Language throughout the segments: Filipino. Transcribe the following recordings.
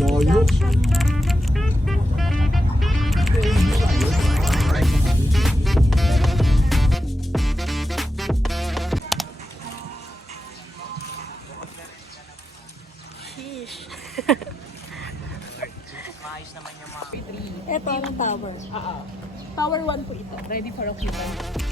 Layo. Sheesh. Maayos naman yung mga... Ito, anong tower? Tower 1 po ito. Ready for occupancy.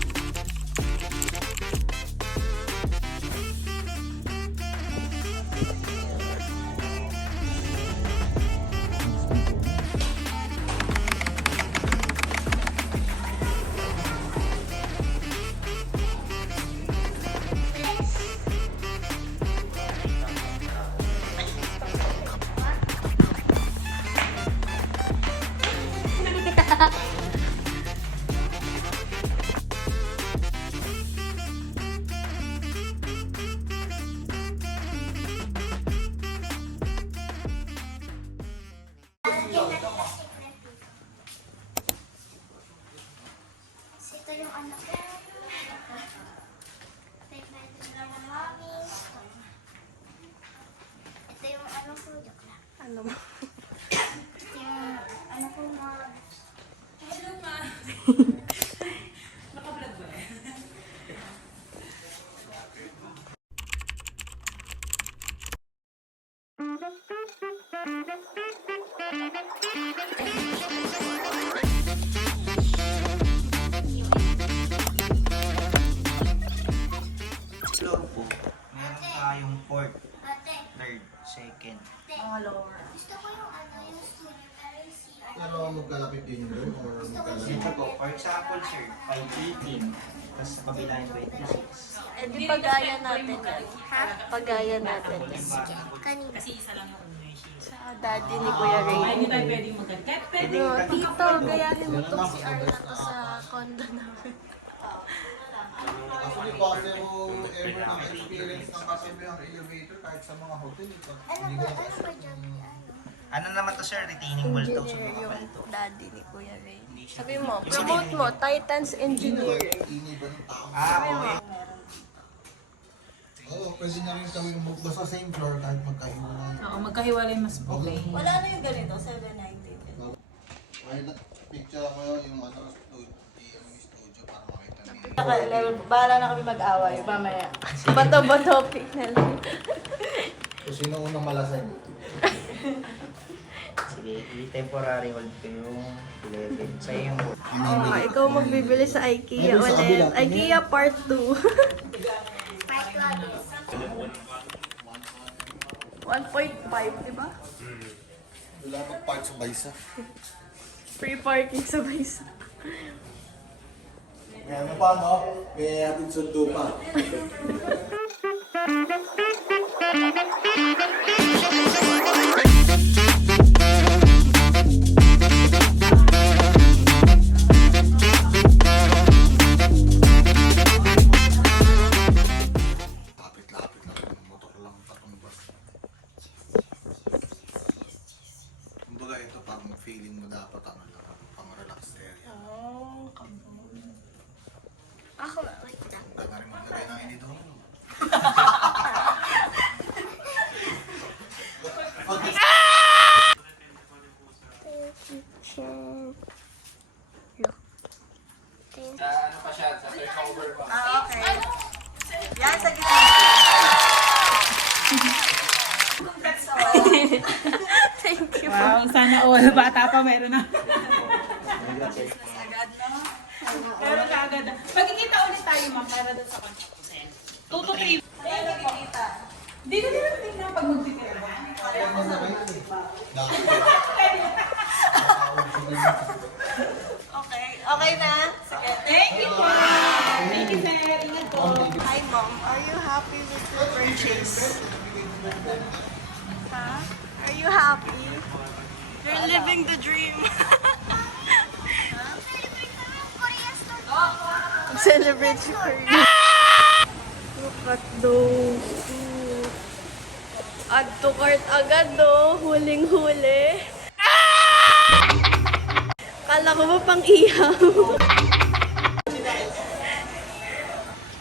Ito yung anak ko. Ito yung ano ko. Joke lang. Ano mo? Ito yung ano ko mga... Floor po. Meron tayong fourth, Ate, third, second. gusto ko yung ano, yung studio. Pero yung CR. Pero magkalapit din yun doon or magkalapit? Ito po, for example, sir, 518. Tapos sa kabila yung 26. Eh di pagaya natin yan. Ha? Pagaya natin yan. Kanina. Kasi isa lang yung una yung sheets. Sa daddy ni Kuya Ay, hindi Ray. tayo pwedeng magkakit. Pwede. No, tito, gayahin mo itong CR na to sa condo namin. Actually, base ko ever na-experience ng kasabi ang elevator kahit sa mga hotel. Ano ba dyan? Ano naman to, sir? Retaining wall to. So, Engineer makapal yung to. daddy ni Kuya Ray. Sabi mo, promote mo, Titans Engineering. Ingay ba ng tao? Okay. Oo, pwede na rin kami basta same floor kahit magkahiwalay. Oo, magkahiwalay mas okay. Wala na yung ganito, 790. Ay, picture mo yung ano, studio para makita niyo. Bahala na kami mag-away, mamaya. Bato-topic na lang. Kung sino unang malasing. Sige, i-temporary hold ko yung 11. Sa'yo yung board. Ikaw magbibili sa IKEA ulit. IKEA Part 2. Part 1.5, di ba? Wala mag-park sa baysa. Free parking sa Baysa. May ano pa, no? May ating sundo pa. Lapit-lapit lang. Motor lang patumbas. Kumbaga ito, parang feeling mo dapat ano lang, pang-relax area. Ako, wait lang. Huwag na rin maglagay ng init doon. Ano pa siya? Sa turnover pa. Okay. Yan, sa gitna. Thank you. Wow, sana all. Bata pa meron na. Meron ka agad. Pagkikita ulit tayo, ma'am, para doon sa contact center. 2 to 3. Dito tingnan pag magtitira. Okay na? Sige. Thank you, po. Thank you, sir. Ingat po. Hi, Mom. Are you happy with your purchase? Huh? Are you happy? You're living the dream. Celebrate your career. Look at those two. Add to cart agad, do. Huling-huli. Kala ko ba pang ihaw?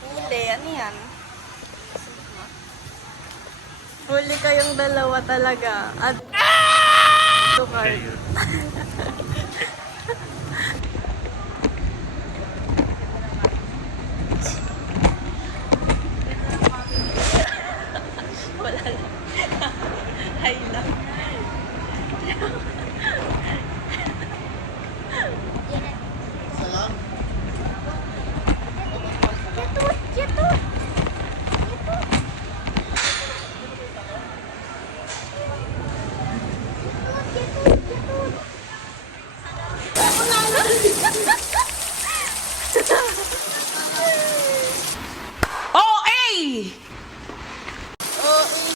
Huli, ano yan? Huli kayong dalawa talaga. At To cart.